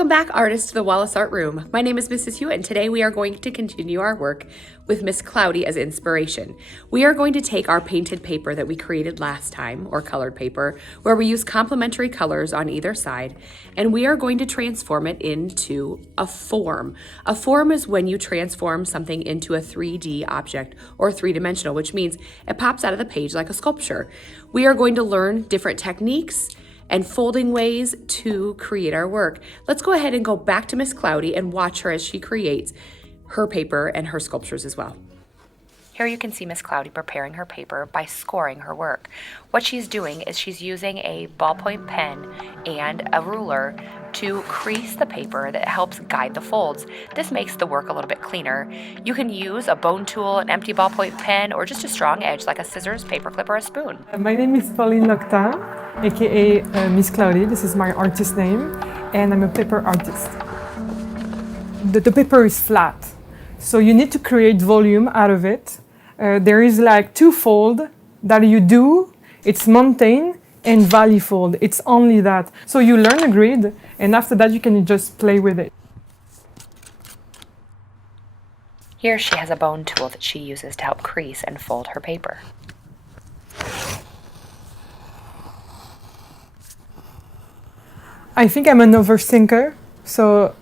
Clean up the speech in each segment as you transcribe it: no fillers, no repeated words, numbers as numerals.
Welcome back, artists, to the Wallace Art Room. My name is Mrs. Hewitt, and today we are going to continue our work with Miss Cloudy as inspiration. We are going to take our painted paper that we created last time, or colored paper, where we use complementary colors on either side, and we are going to transform it into a form. A form is when you transform something into a 3D object, or three-dimensional, which means it pops out of the page like a sculpture. We are going to learn different techniques and folding ways to create our work. Let's go ahead and go back to Miss Cloudy and watch her as she creates her paper and her sculptures as well. Here you can see Miss Cloudy preparing her paper by scoring her work. What she's doing is she's using a ballpoint pen and a ruler to crease the paper that helps guide the folds. This makes the work a little bit cleaner. You can use a bone tool, an empty ballpoint pen, or just a strong edge like a scissors, paper clip, or a spoon. My name is Pauline Loctin, aka Miss Cloudy. This is my artist name, and I'm a paper artist. The paper is flat, so you need to create volume out of it. There is like two fold that you do. It's mountain and valley fold. It's only that. So you learn a grid, and after that you can just play with it. Here she has a bone tool that she uses to help crease and fold her paper. I think I'm an overthinker, so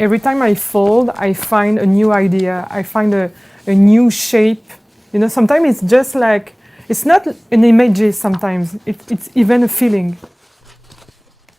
every time I fold, I find a new idea. I find a new shape. You know, sometimes it's just like, it's not an image sometimes, it's even a feeling.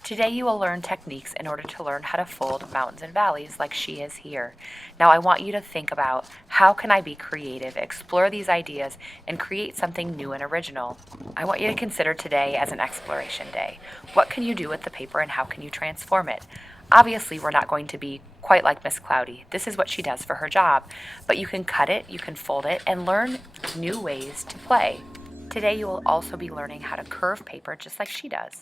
Today you will learn techniques in order to learn how to fold mountains and valleys like she is here. Now I want you to think about, how can I be creative, explore these ideas, and create something new and original? I want you to consider today as an exploration day. What can you do with the paper and how can you transform it? Obviously, we're not going to be quite like Miss Cloudy. This is what she does for her job. But you can cut it, you can fold it, and learn new ways to play. Today you will also be learning how to curve paper just like she does.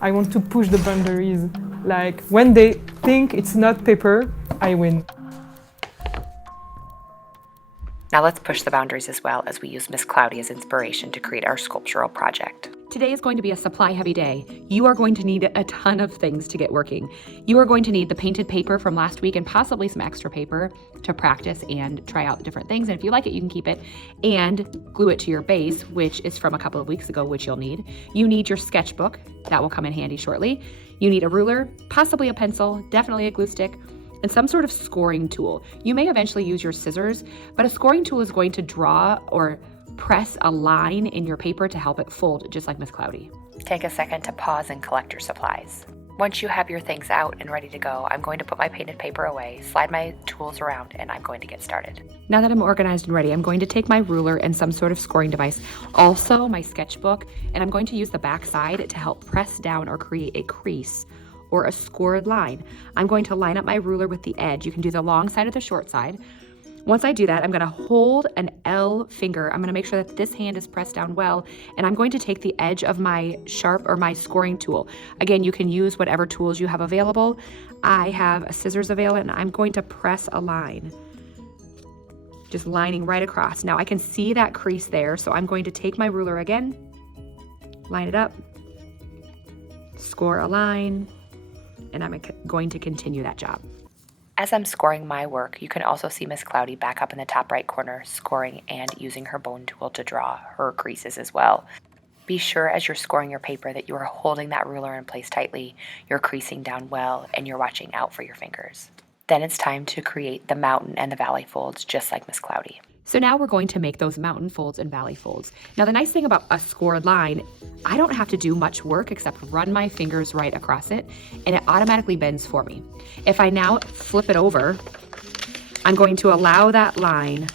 I want to push the boundaries. Like, when they think it's not paper, I win. Now let's push the boundaries as well as we use Miss Cloudy as inspiration to create our sculptural project. Today is going to be a supply-heavy day. You are going to need a ton of things to get working. You are going to need the painted paper from last week and possibly some extra paper to practice and try out the different things. And if you like it, you can keep it and glue it to your base, which is from a couple of weeks ago, which you'll need. You need your sketchbook. That will come in handy shortly. You need a ruler, possibly a pencil, definitely a glue stick, and some sort of scoring tool. You may eventually use your scissors, but a scoring tool is going to draw or press a line in your paper to help it fold, just like Miss Cloudy. Take a second to pause and collect your supplies. Once you have your things out and ready to go, I'm going to put my painted paper away, slide my tools around, and I'm going to get started. Now that I'm organized and ready, I'm going to take my ruler and some sort of scoring device, also my sketchbook, and I'm going to use the back side to help press down or create a crease or a scored line. I'm going to line up my ruler with the edge. You can do the long side or the short side. Once I do that, I'm gonna hold an L finger. I'm gonna make sure that this hand is pressed down well, and I'm going to take the edge of my sharp or my scoring tool. Again, you can use whatever tools you have available. I have a scissors available, and I'm going to press a line, just lining right across. Now I can see that crease there, so I'm going to take my ruler again, line it up, score a line, and I'm going to continue that job. As I'm scoring my work, you can also see Miss Cloudy back up in the top right corner, scoring and using her bone tool to draw her creases as well. Be sure as you're scoring your paper that you are holding that ruler in place tightly, you're creasing down well, and you're watching out for your fingers. Then it's time to create the mountain and the valley folds, just like Miss Cloudy. So now we're going to make those mountain folds and valley folds. Now the nice thing about a scored line, I don't have to do much work except run my fingers right across it, and it automatically bends for me. If I now flip it over, I'm going to allow that line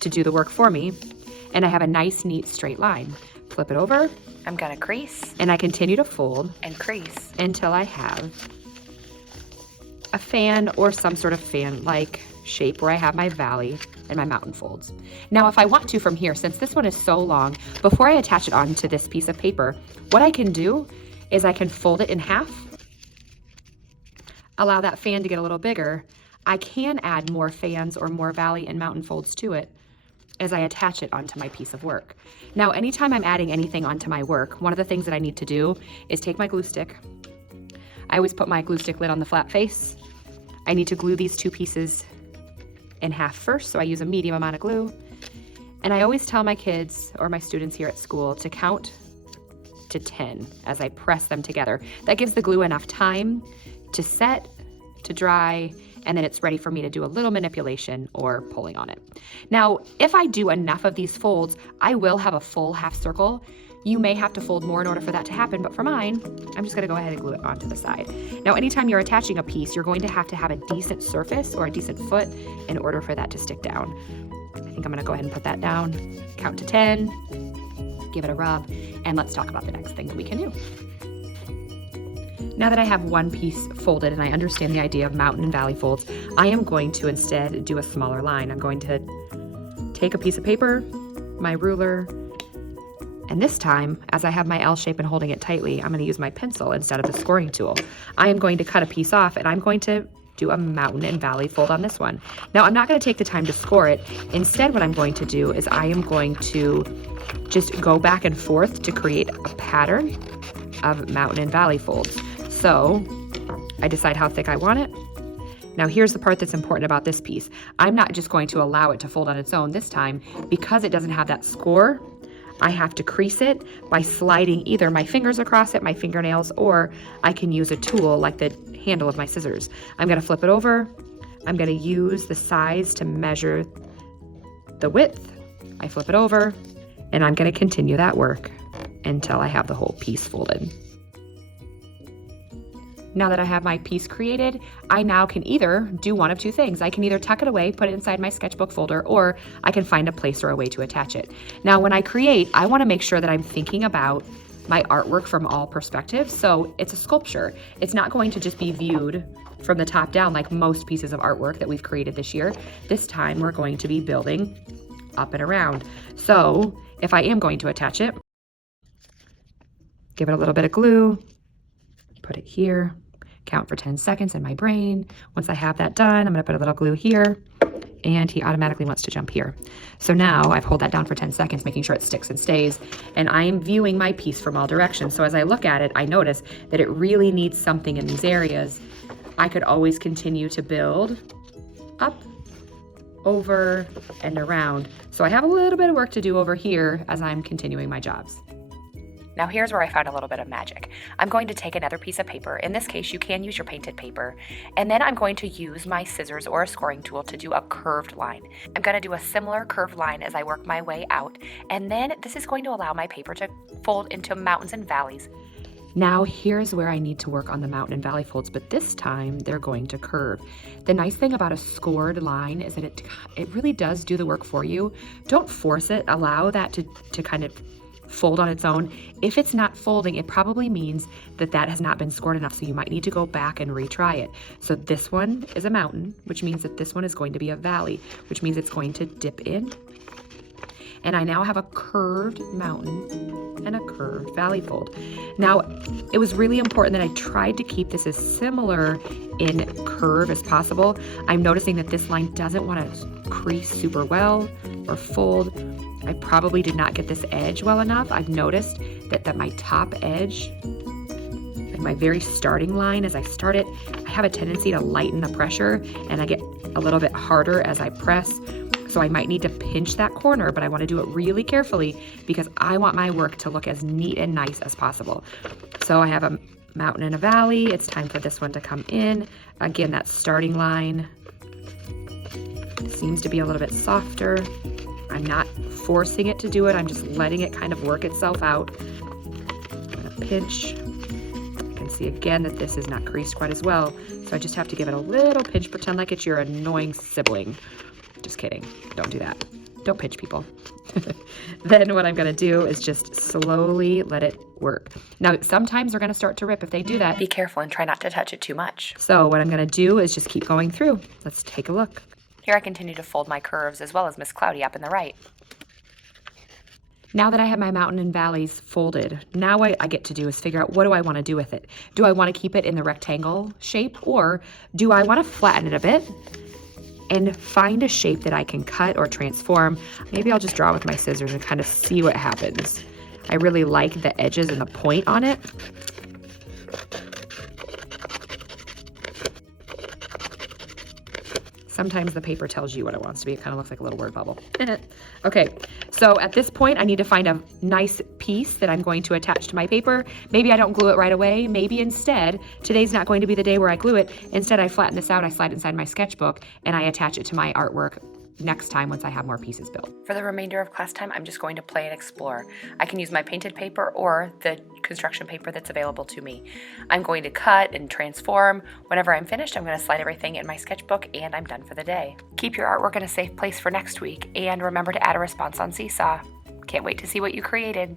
to do the work for me, and I have a nice, neat, straight line. Flip it over, I'm gonna crease, and I continue to fold and crease until I have a fan or some sort of fan-like shape where I have my valley and my mountain folds. Now, if I want to from here, since this one is so long, before I attach it onto this piece of paper, what I can do is I can fold it in half, allow that fan to get a little bigger. I can add more fans or more valley and mountain folds to it as I attach it onto my piece of work. Now, anytime I'm adding anything onto my work, one of the things that I need to do is take my glue stick. I always put my glue stick lid on the flat face. I need to glue these two pieces in half first, so I use a medium amount of glue. And I always tell my kids or my students here at school to count to 10 as I press them together. That gives the glue enough time to set, to dry, and then it's ready for me to do a little manipulation or pulling on it. Now, if I do enough of these folds, I will have a full half circle. You may have to fold more in order for that to happen, but for mine, I'm just gonna go ahead and glue it onto the side. Now, anytime you're attaching a piece, you're going to have a decent surface or a decent foot in order for that to stick down. I think I'm gonna go ahead and put that down, count to 10, give it a rub, and let's talk about the next thing that we can do. Now that I have one piece folded and I understand the idea of mountain and valley folds, I am going to instead do a smaller line. I'm going to take a piece of paper, my ruler, and this time, as I have my L shape and holding it tightly, I'm going to use my pencil instead of the scoring tool. I am going to cut a piece off and I'm going to do a mountain and valley fold on this one. Now, I'm not going to take the time to score it. Instead, what I'm going to do is I am going to just go back and forth to create a pattern of mountain and valley folds. So I decide how thick I want it. Now here's the part that's important about this piece. I'm not just going to allow it to fold on its own this time. Because it doesn't have that score, I have to crease it by sliding either my fingers across it, my fingernails, or I can use a tool like the handle of my scissors. I'm gonna flip it over. I'm gonna use the size to measure the width. I flip it over, and I'm gonna continue that work until I have the whole piece folded. Now that I have my piece created, I now can either do one of two things. I can either tuck it away, put it inside my sketchbook folder, or I can find a place or a way to attach it. Now, when I create, I wanna make sure that I'm thinking about my artwork from all perspectives. So it's a sculpture. It's not going to just be viewed from the top down like most pieces of artwork that we've created this year. This time we're going to be building up and around. So if I am going to attach it, give it a little bit of glue, put it here, count for 10 seconds in my brain. Once I have that done, I'm gonna put a little glue here, and he automatically wants to jump here. So now I've held that down for 10 seconds, making sure it sticks and stays, and I am viewing my piece from all directions. So as I look at it, I notice that it really needs something in these areas. I could always continue to build up, over, and around. So I have a little bit of work to do over here as I'm continuing my jobs. Now here's where I found a little bit of magic. I'm going to take another piece of paper. In this case, you can use your painted paper. And then I'm going to use my scissors or a scoring tool to do a curved line. I'm gonna do a similar curved line as I work my way out. And then this is going to allow my paper to fold into mountains and valleys. Now here's where I need to work on the mountain and valley folds, but this time they're going to curve. The nice thing about a scored line is that it really does do the work for you. Don't force it, allow that to kind of fold on its own. If it's not folding, it probably means that that has not been scored enough, so you might need to go back and retry it. So this one is a mountain, which means that this one is going to be a valley, which means it's going to dip in. And I now have a curved mountain and a curved valley fold. Now, it was really important that I tried to keep this as similar in curve as possible. I'm noticing that this line doesn't want to crease super well or fold. I probably did not get this edge well enough. I've noticed that my top edge, like my very starting line, as I start it, I have a tendency to lighten the pressure and I get a little bit harder as I press. So I might need to pinch that corner, but I want to do it really carefully because I want my work to look as neat and nice as possible. So I have a mountain and a valley. It's time for this one to come in. Again, that starting line seems to be a little bit softer. I'm not forcing it to do it. I'm just letting it kind of work itself out. I'm gonna pinch. You can see again that this is not creased quite as well. So I just have to give it a little pinch, pretend like it's your annoying sibling. Just kidding, don't do that. Don't pinch people. Then what I'm gonna do is just slowly let it work. Now, sometimes they're gonna start to rip. If they do that, be careful and try not to touch it too much. So what I'm gonna do is just keep going through. Let's take a look. Here I continue to fold my curves as well as Miss Cloudy up in the right. Now that I have my mountain and valleys folded, now what I get to do is figure out what do I want to do with it. Do I want to keep it in the rectangle shape, or do I want to flatten it a bit and find a shape that I can cut or transform? Maybe I'll just draw with my scissors and kind of see what happens. I really like the edges and the point on it. sometimes the paper tells you what it wants to be. It kind of looks like a little word bubble. Okay, so at this point, I need to find a nice piece that I'm going to attach to my paper. Maybe I don't glue it right away. Maybe instead, today's not going to be the day where I glue it. Instead, I flatten this out, I slide inside my sketchbook, and I attach it to my artwork next time once I have more pieces built. For the remainder of class time, I'm just going to play and explore. I can use my painted paper or the construction paper that's available to me. I'm going to cut and transform. Whenever I'm finished, I'm going to slide everything in my sketchbook and I'm done for the day. Keep your artwork in a safe place for next week and remember to add a response on Seesaw. Can't wait to see what you created.